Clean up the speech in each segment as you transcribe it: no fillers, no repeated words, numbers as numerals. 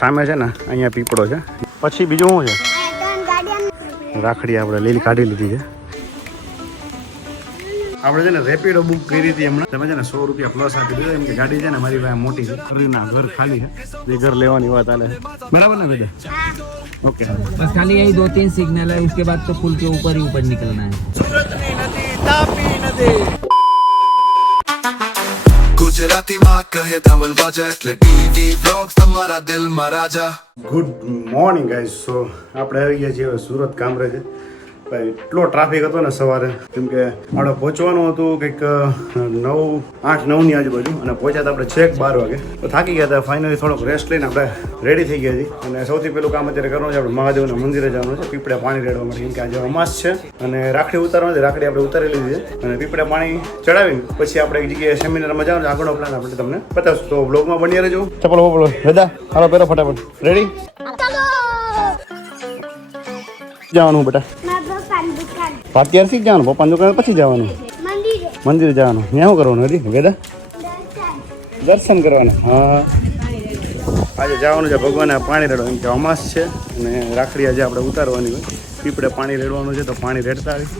સામે છે ને અહીંયા પીપળો છે. પછી બીજું શું છે? રાખડી આપણે લીલી કાઢી લીધી છે. આપણે છે ને રેપિડો બુક કરી હતી હમણાં. તમે છે ને 100 રૂપિયા પ્લસ આપી દીધો. એમ કે ગાડી છે ને મારી પાસે મોટી છે. ઘર ખાલી છે. એ ઘર લેવાની વાત આલે છે. બરાબર ને બેટા? ओके बस खाली यही 2-3 सिग्नल है, उसके बाद तो पुल के ऊपर ही ऊपर निकलना है. सूरतनी नदी तापी नदी गुजराती માં કહે ધવલ બાજા એટલે ટીવી બ્લોગ્સ તમારા દિલમાં રાજા. Good morning guys. સો આપણે આવી ગયા છીએ સુરત કામરેજ. ભાઈ એટલો ટ્રાફિક હતો ને સવારે, કેમ કે આપણે પહોંચવાનું હતું કંઈક 8-9ની આજુબાજુ અને પહોંચ્યા હતા આપણે છેક 12 વાગે. તો થાકી ગયા હતા. ફાઇનલી થોડોક રેસ્ટ લઈને આપણે રેડી થઈ ગયા છીએ. અને સૌથી પહેલું કામ અત્યારે કરવાનું છે આપણે મહાદેવના મંદિરે જવાનું છે પીપળે પાણી રેડવા માટે, કેમ કે આજે અમાસ છે અને રાખડી ઉતારવાની છે. રાખડી આપણે ઉતારી લીધી છે અને પીપળે પાણી ચડાવીને પછી આપણે એક જગ્યાએ સેમિનારમાં જવાનું છે. આગળનો પ્લાન આપણે તમને બતાવશું. તો બ્લોગમાં બની રહેજો. ચપલ બપલો વેદા હાલો પહેરો ફટાફટ. રેડી જવાનું બેટા? અત્યારથી જ જવાનું? પપ્પાની દુકાન પછી જવાનું? મંદિર જવાનું. ત્યાં શું કરવાનું હજી વેદા? દર્શન કરવાના. હા આજે જવાનું છે ભગવાને પાણી રેડવા, એમ કે અમાસ છે અને રાખડી આજે આપણે ઉતારવાની હોય. પીપળે પાણી રેડવાનું છે તો પાણી રેડતા આવી.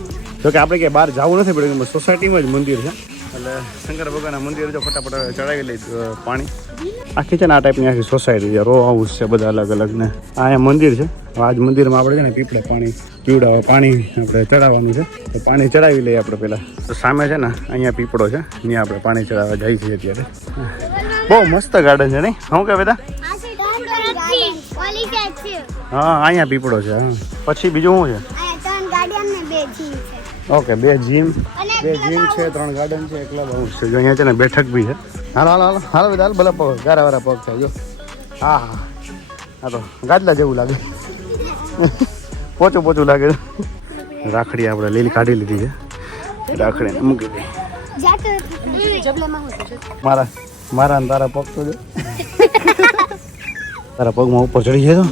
જોકે આપણે ક્યાંય બહાર જવું નથી પડ્યું, સોસાયટીમાં જ મંદિર છે એટલે શંકર ભગવાનના મંદિર જો ફટાફટ ચડાવી લઈ પાણી. આખી છે ને આ ટાઈપની આખી સોસાયટી છે, રો હાઉસ છે બધા અલગ અલગ ને. આ અહીંયા મંદિર છે. આજ મંદિરમાં આપણે છે ને પીપળે પાણી પીવડાવવા પાણી આપણે ચડાવવાનું છે. તો પાણી ચડાવી લઈએ આપણે પહેલાં. તો સામે છે ને અહીંયા પીપળો છે, ત્યાં આપણે પાણી ચડાવવા જઈએ છીએ અત્યારે. બહુ મસ્ત ગાર્ડન છે નહીં? શું કે બેટા? હા અહીંયા પીપળો છે. હા પછી બીજું શું છે? ઓકે 2 જીમ છે, 3 ગાર્ડન છે, એકલા બહુ છે. જો અહીંયા છે ને બેઠક બી છે. હાલો હાલો હાલો હાલો બધા હાલ ભલે પગ ગારા વાળા પગ થાય. જો હા હા હા તો ગાદલા જેવું લાગે. પોચું લાગે. રાખડી આપણે લીલી કાઢી લીધી છે. રાખડીને મૂકી દઈ. મારા તારા પગ તો જો તારા પગમાં ઉપર ચડી જાય તો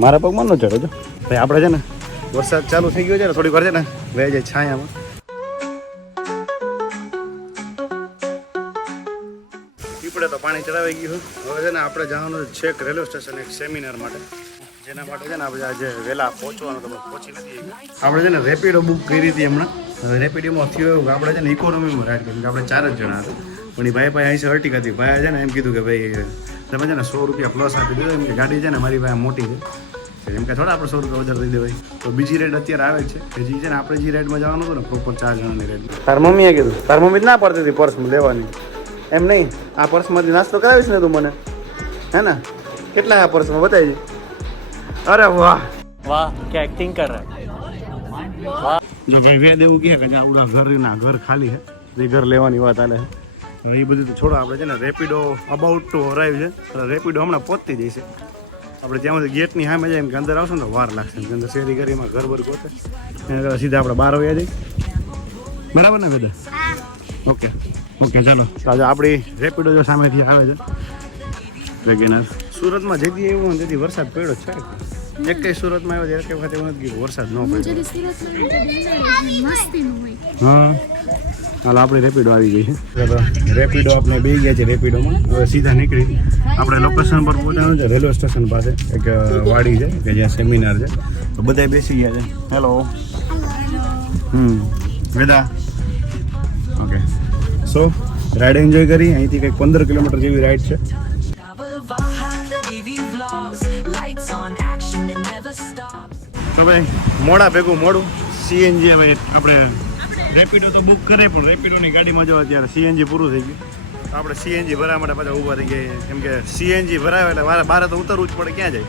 મારા પગમાં ન ચડે. જો ભાઈ આપણે છે ને વરસાદ ચાલુ થઈ ગયો છે ને, થોડીક વાર છે ને વહી જાય છાયામાં. પીપળે તો પાણી ચડાવી ગયું. હવે છે ને આપણે જવાનું છેક રેલવે સ્ટેશન એક સેમિનાર માટે, જેના માટે છે ને આપણે આજે વહેલા પહોંચવાનું તો પહોંચી નથી. આપણે છે ને રેપિડો બુક કરી હતી હમણાં. હવે રેપિડોમાં થયું એવું કે આપણે છે ને ઇકોનોમીમાં રાઈડ કરી, આપણે 4 જ જણા હતા. પણ એ ભાઈ અહીં છે અર્ટિકા હતી. ભાઈ છે ને એમ કીધું કે ભાઈ તમે છે ને 100 રૂપિયા પ્લસ આપી દીધો, એમ કે ગાડી છે ને મારી પાસે મોટી છે, એમ કે થોડા આપણે 100 રૂપિયા વધારે દઈ દેવાય. તો બીજી રેટ અત્યારે આવે છે કે જે છે ને આપણે જે રેટમાં જવાનું હતું ને પ્રોપર 4 જણાની રેટ. તાર મમ્મીએ કીધું? તાર મમ્મી જ ના પડતી હતી પર્સમાં લેવાની. એમ નહીં, આ પર્સમાંથી નાસ્તો કરાવીશ ને તું મને, હે ને? કેટલા આ પર્સમાં બતાવી? અરે વાહ વાહ ક્યાં એક્ટિંગ કર રહા વાહ. જો ભાઈ વેદ એવું કહે કે આવડા ઘર ખાલી છે, એ ઘર લેવાની વાત આલે છે. હવે એ બધું તો છોડો. આપણે છે ને રેપિડો અબાઉટ ટુ અરાઈવ છે. રેપિડો હમણાં પહોંચતી જઈશે. આપણે ત્યાં સુધી ગેટની સામે જાય એમ કે અંદર આવશું ને તો વાર લાગશે. એમ કે અંદર શેરી ગરીમાં ઘર બર ગોતે એના સીધા આપણે 12 વાગ્યા જઈએ. બરાબર ને બેટા? ઓકે ચાલો. આજે આપણી રેપિડો જો સામેથી આવે છે વેગેનર. સુરતમાં જેથી એવું ને તેથી વરસાદ પડ્યો છે. એક કઈ સુરતમાં આવ્યો ત્યારે કઈ વખત એવું નથી વરસાદ ન પડ્યો. હા હાલ આપણી રેપિડો આવી ગઈ છે. રેપિડો આપણે બે ગયા છે રેપિડોમાં. હવે સીધા નીકળી આપણે લોકેશન પર પહોંચવાનું છે રેલવે સ્ટેશન પાસે. એક વાડી છે કે જ્યાં સેમિનાર છે, તો બધા બેસી ગયા છે. Hello Veda. Okay so ride enjoy કરી. અહીંથી કંઈક 15 કિલોમીટર જેવી રાઈડ છે. તો ભાઈ મોડા ભેગું મોડું સીએનજી. હવે આપણે રેપિડો તો બુક કરે પણ રેપિડોની ગાડીમાં જો અત્યારે સીએનજી પૂરું થઈ ગયું. આપણે સીએનજી ભરાવા માટે પાછા ઊભા થઈ ગયા, કેમ કે સીએનજી ભરાવે એટલે મારે બહાર તો ઉતરવું જ પડે. ક્યાં જાય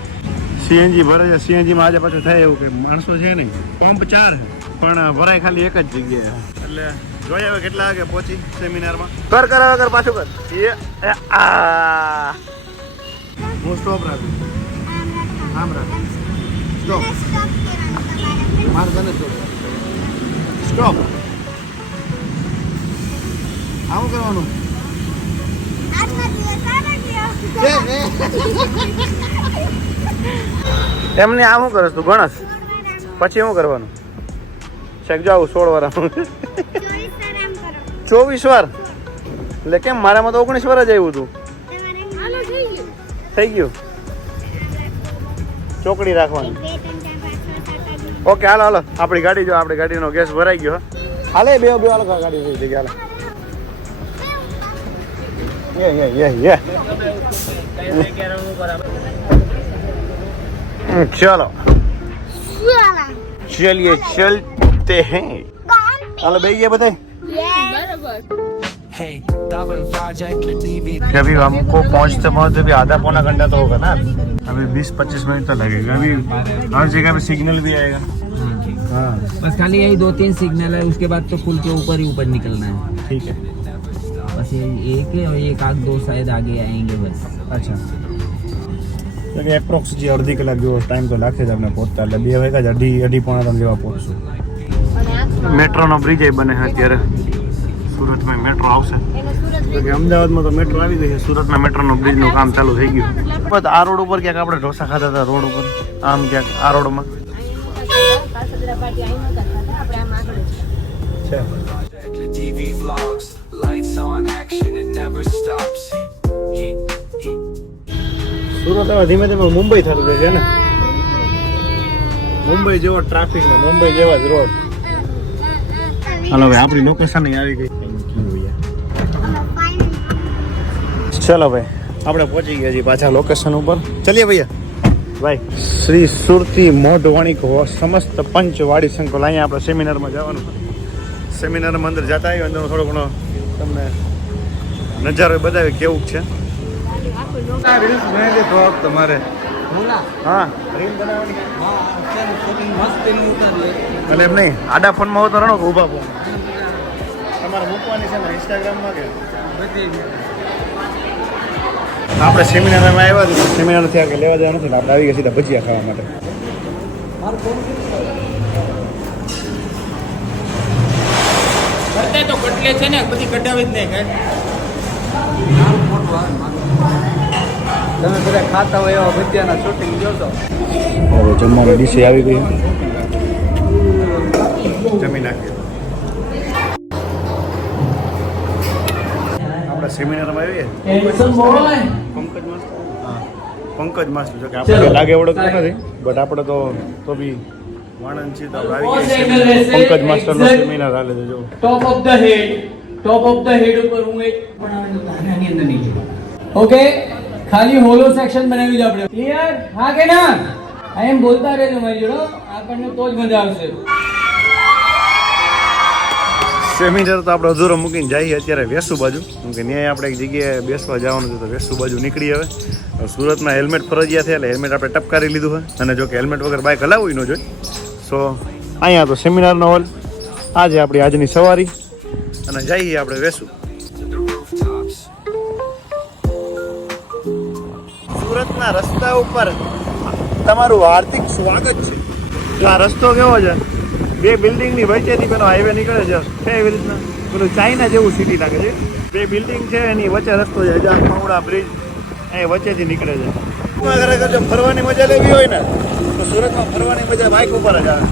સીએનજી ભરે છે. સીએનજીમાં આજે પાછું થાય એવું કે માણસો છે નહીં, પંપ 4 પણ ભરાય ખાલી એક જ જગ્યાએ. એટલે જોઈએ હવે કેટલા વાગે પહોંચી સેમિનારમાં. કર પાછું કર. હું સ્ટોપ રાખું. આમ રાખ. સ્ટોપ મારે તને સ્ટોપ. આવું કરવાનું. એમને આવું કરસ તું ગણસ પછી શું કરવાનું? શેક જો આવું 16 વાર 24 વાર એટલે કેમ મારામાં તો 19 વર્ષ જ આવ્યું હતું. થઈ ગયું. ચોકડી રાખવાની. ઓકે હાલો હાલો આપણી ગાડી જો આપણી ગાડીનો ગેસ ભરાઈ ગયો. હાલે બે હાલો ગાડી થઈ ગઈ. હાલો યે चलो चलिए चलते हैं हाल भाई ये बताए अभी हमको पहुंचते पहुंचते भी आधा पौना घंटा तो होगा ना अभी 20-25 मिनट तो लगेगा अभी हर जगह पे सिग्नल भी आएगा हाँ बस खाली यही 2-3 सिग्नल है उसके बाद तो पुल के ऊपर ही ऊपर निकलना है ठीक है बस ये एक है और एक आग दो शायद आगे आएंगे बस अच्छा એટલે એપ્રોક્સ જે અડધી કલાક જેવો ટાઈમ તો લાગશે જ આપણે પહોંચતા એટલે 2 વાગ્યા જ અઢી પોણા 3 જેવા પહોંચશું મેટ્રોનો બ્રિજ બને છે અત્યારે સુરતમાં મેટ્રો આવશે તો કે અમદાવાદમાં તો મેટ્રો આવી ગઈ છે સુરતમાં મેટ્રોનો બ્રિજનું કામ ચાલુ થઈ ગયું બસ આ રોડ ઉપર ક્યાંક આપણે ઢોસા ખાતા હતા રોડ ઉપર આમ ક્યાંક આ રોડમાં TV vlogs, lights on, action, it never stops. Surat હવે ધીમે ધીમે મુંબઈ થતું જાય છે ને મુંબઈ જેવો ટ્રાફિક ને મુંબઈ જેવા જ રોડ હાલો ભાઈ આપણી લોકેશન આવી ગઈ ચલો ભાઈ આપણે પહોંચી ગયા છીએ પાછા લોકેશન ઉપર ચલીએ ભૈયા ભાઈ શ્રી સુરતી મોઢ વણિક સમસ્ત પંચવાડી સંકુલ અહીંયા આપણે સેમિનારમાં જવાનું સેમિનારમાં અંદર જતા આવ્યો અંદરનો થોડો ઘણો તમને નજારો બતાવ્યો કેવું છે રીલ્સ બનાવી દે તમારે હા રીલ બનાવવાની એટલે એમ નહીં આડા ફોનમાં હોય તો રણો કે ઊભા ફોન તમારે મૂકવાની છે ને ઇન્સ્ટાગ્રામમાં કે આપણે સેમિનારમાં આવ્યા હતા સેમિનાર નથી આગળ લેવા જવાનું નથી આપણે આવી ગયા સીધા ભજીયા ખાવા માટે તો કટલે છે ને પછી કઢાવી જ નહીં તમે બધા ખાતા હોય એવા ભજીયાના શૂટિંગ જોશો હવે જમવાની ડીશે આવી ગઈ જમી નાખીએ આપણે સેમિનારમાં આવીએ પંકજ માસ્ટર જો કે આપણે લાગે ઓળખતો નથી બટ આપણે તો બી વાણંદ છીએ તો આપણે આવી ગયા પંકજ માસ્ટરનો સેમિનાર હાલે છે જો ટોપ ઓફ ધ હેડ ઉપર હું એક આની અંદર નહીં ઓકે ખાલી હોલો સેક્શન બનાવી દો આપણે ક્લિયર હા કે ના આઈ એમ બોલતા રહેજો મારી જોડો આપણને તો જ મજા આવશે સેમિનાર તો આપણે અધૂરો મૂકીને જઈએ અત્યારે વેસુ બાજુ કેમ કે ન્યાય આપણે એક જગ્યાએ બેસવા જવાનું છે તો વેસુ બાજુ નીકળી હવે સુરતમાં હેલ્મેટ ફરજિયાત છે એટલે હેલ્મેટ આપણે ટપકારી લીધું હોય અને જો કે હેલ્મેટ વગર બાઇક હલાવવું ન જોઈએ સો અહીંયા તો સેમિનારનો હોલ આજે આપણી આજની સવારી અને જઈએ આપણે વેસુ સુરતના રસ્તા ઉપર તમારું હાર્દિક સ્વાગત છે જો આ રસ્તો કેવો છે બે બિલ્ડિંગની વચ્ચેથી પેલો હાઈવે નીકળે છે એવી રીતના પેલું ચાઇના જેવું સિટી લાગે છે બે બિલ્ડિંગ છે એની વચ્ચે રસ્તો છે જ્યાં મવડા બ્રિજ એ વચ્ચેથી નીકળે છે ખરેખર જો ફરવાની મજા લેવી હોય ને તો સુરતમાં ફરવાની મજા બાઇક ઉપર જ આવે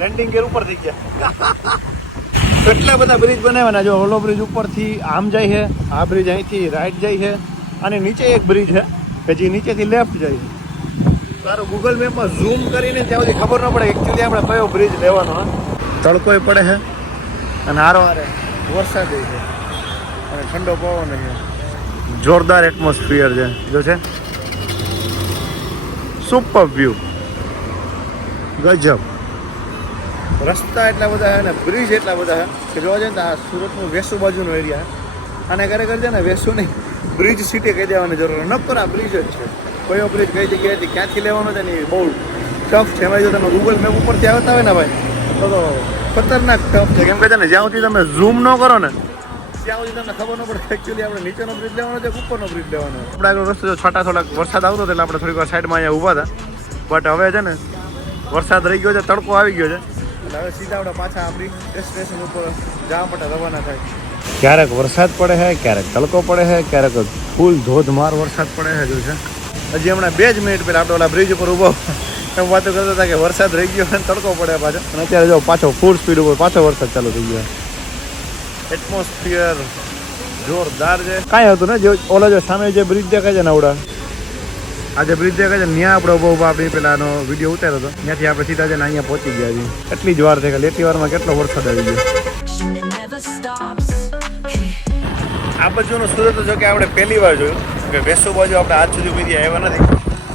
લેન્ડિંગ ગેર ઉપર થઈ ગયા કેટલા બધા બ્રિજ બનાવ્યા જો ઓલો બ્રિજ ઉપરથી આમ જાય છે આ બ્રિજ અહીંથી રાઈટ જાય છે અને નીચે એક બ્રિજ છે કે જે નીચેથી લેફ્ટ જાય છે તારું ગૂગલ મેપમાં ઝૂમ કરીને ત્યાં સુધી ખબર ન પડે એકચ્યુઅલી આપણે કયો બ્રિજ લેવાનો તડકોય પડે છે અને હારો હારે વરસાદ છે અને ઠંડો પવન છે જોરદાર એટમોસ્ફિયર છે જો છે સુપર વ્યૂ ગજબ રસ્તા એટલા બધા છે ને બ્રિજ એટલા બધા છે કે જોવા જઈએ ને આ સુરતનું વેસુ બાજુનો એરિયા અને ખરેખર છે ને વેસુ નહીં બ્રિજ સિટી કહી દેવાની જરૂર નક્કર આ બ્રિજ જ છે કયો બ્રિજ કઈ જગ્યાએથી ક્યાંથી લેવાનો છે ને એ બહુ ટફ છે એમાં જો તમે ગૂગલ મેપ ઉપરથી આવતા હોય ને ભાઈ તો ખતરનાક ટફ છે કેમ કે છે ને જ્યાં સુધી તમે ઝૂમ ન કરો ને ત્યાં સુધી તમને ખબર ન પડે એકચ્યુઅલી આપણે નીચેનો બ્રિજ લેવાનો છે ઉપરનો બ્રિજ લેવાનો આપણે આગળ રસ્તો જો છાટા થોડાક વરસાદ આવતો એટલે આપણે થોડીક વાર સાઈડમાં અહીંયા ઊભા હતા બટ હવે છે ને વરસાદ રહી ગયો છે તડકો આવી ગયો છે એટલે હવે સીધા આપણે પાછા આપણી ડેસ્ટિનેશન ઉપર જવા માટે રવાના થાય ક્યારેક વરસાદ પડે છે ક્યારેક તડકો પડે છે ક્યારેક ફૂલ ધોધમાર વરસાદ પડે છે જો છે હજી હમણાં 2 જ મિનિટ પહેલાં આપણે ઓલા બ્રિજ ઉપર ઊભો એમ વાતો કરતા હતા કે વરસાદ રહી ગયો અને તડકો પડે પાછો અને અત્યારે જો પાછો ફૂલ સ્પીડ ઉપર પાછો વરસાદ ચાલુ થઈ ગયો એટમોસ્ફિયર જોરદાર છે. કાંઈ હતું ને જે ઓલા જે સામે જે બ્રિજ દેખાય છે ને આવડા આ જે બ્રિજ દેખાય છે ત્યાં આપણે ઊભા આપણી પેલાનો વિડીયો ઉતાર્યો હતો ત્યાંથી આપણે સીધા જઈને અહીંયા પહોંચી ગયા છીએ. એટલી જ વાર થઈ ગઈ. એટલી વારમાં કેટલો વરસાદ આવી ગયો. આ બાજુનો સુરત જો કે આપણે પહેલી વાર જોયું કે વેસુ બાજુ આપણે આજ સુધી કોઈ દી આવ્યા નથી.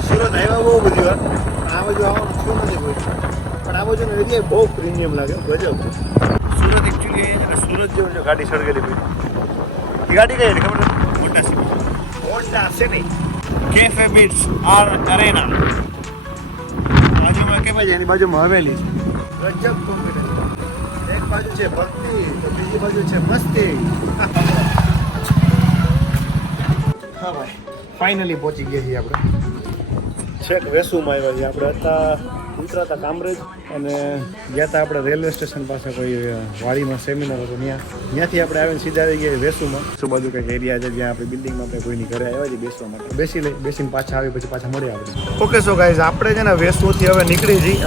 સુરત આવ્યા બહુ બધી વાર પણ આ બાજુ આવવાનું થયું નથી કોઈ. પણ આ બાજુનો એરિયા બહુ પ્રીમિયમ લાગે ગજબ. સુરત એકચ્યુઅલી અહીંયા છે ને સુરત જેવું છે ગાડી સળગેલી ભાઈ. એ ગાડી કઈ હતી ખબર છે? Honda City cafe beats R arena બાજુમાં કેમ છે એની બાજુમાં હવેલી છે. ગજબ કોમ્બિનેશન. એક બાજુ છે ભક્તિ તો બીજી બાજુ છે મસ્તી. હા ભાઈ ફાઇનલી પહોંચી ગયા છીએ આપણે છેક વેસુમાં આવ્યા છીએ. આપણે હતા ઉતરાતા કામરેજ અને ગયા હતા આપણે રેલવે સ્ટેશન પાસે કોઈ વાડીમાં સેમિનાર હતો ત્યાંથી આપણે આવીને સીધા આવી ગયા વેસુમાં. શું બાજુ કંઈક એરિયા છે જ્યાં આપણે બિલ્ડિંગમાં આપણે કોઈની ઘરે આવ્યા છીએ બેસવા માટે. બેસીને પાછા આવી પછી પાછા મળ્યા આપણે. ઓકે સો ગાઈઝ આપણે છે ને વેસુથી હવે નીકળી જઈ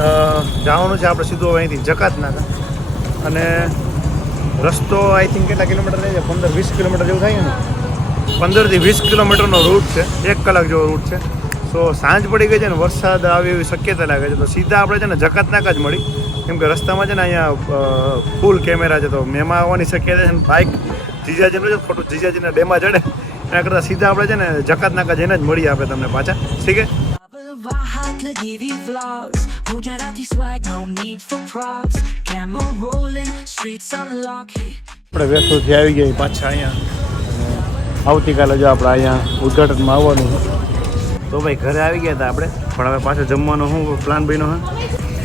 જવાનું છે આપણે સીધું હવે અહીંથી જકાત નાકા. અને રસ્તો આઈ થિંક કેટલા કિલોમીટર થાય છે 15-20 કિલોમીટર જેવું થાય ને 15 થી 20 કિલોમીટરનો રૂટ છે. 1 કલાક જેવો રૂટ છે. તો સાંજ પડી ગઈ છે ને વરસાદ આવે એવી શક્યતા લાગે છે તો સીધા આપણે છે ને જકાતનાકા જ મળી કેમ કે રસ્તામાં છે ને અહીંયા ફૂલ કેમેરા છે તો મેમાં આવવાની શક્યતા છે ને બાઇક જીજાજીનું છે ખોટું જીજાજીના ડેમાં ચડે એના કરતાં સીધા આપણે છે ને જકાતનાકા જઈને જ મળીએ આપણે તમને પાછા. ઠીક છે. આપણે વેસુથી આવી ગયા પાછા અહીંયા. આવતીકાલે જો આપણે અહીંયા ઉદ્ઘાટનમાં આવવાનું છે તો ભાઈ ઘરે આવી ગયા હતા આપણે પણ હવે પાછો જમવાનો શું પ્લાન બન્યો હે?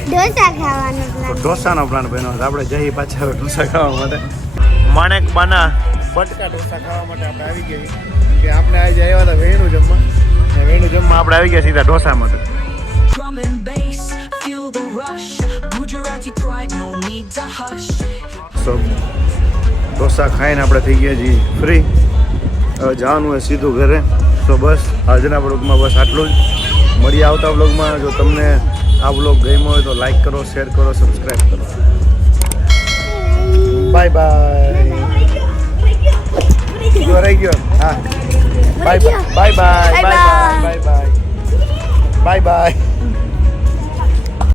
ઢોસા ખાવાનો પ્લાન. ઢોસાનો પ્લાન બન્યો હતો. આપણે જઈએ પાછા હવે ઢોસા ખાવા માટે. માણેક બાના બટકા ઢોસા ખાવા માટે આપણે આવી ગયા કે આપણે આજે આવ્યા હતા વેણું જમવા ને વેણું જમવા આપણે આવી ગયા સીધા ઢોસા માટે. સો ઢોસા ખાઈને આપણે થઈ ગયા છીએ ફ્રી. હવે જવાનું હોય સીધું ઘરે. તો બસ આજના બ્લોગમાં બસ આટલું જ. મળીએ આવતા બ્લોગમાં. જો તમને આ બ્લોગ ગમ્યો હોય તો લાઈક કરો, શેર કરો, સબસ્ક્રાઈબ કરો. Bye bye. રહી ગયો. હા bye bye bye bye bye bye bye bye bye.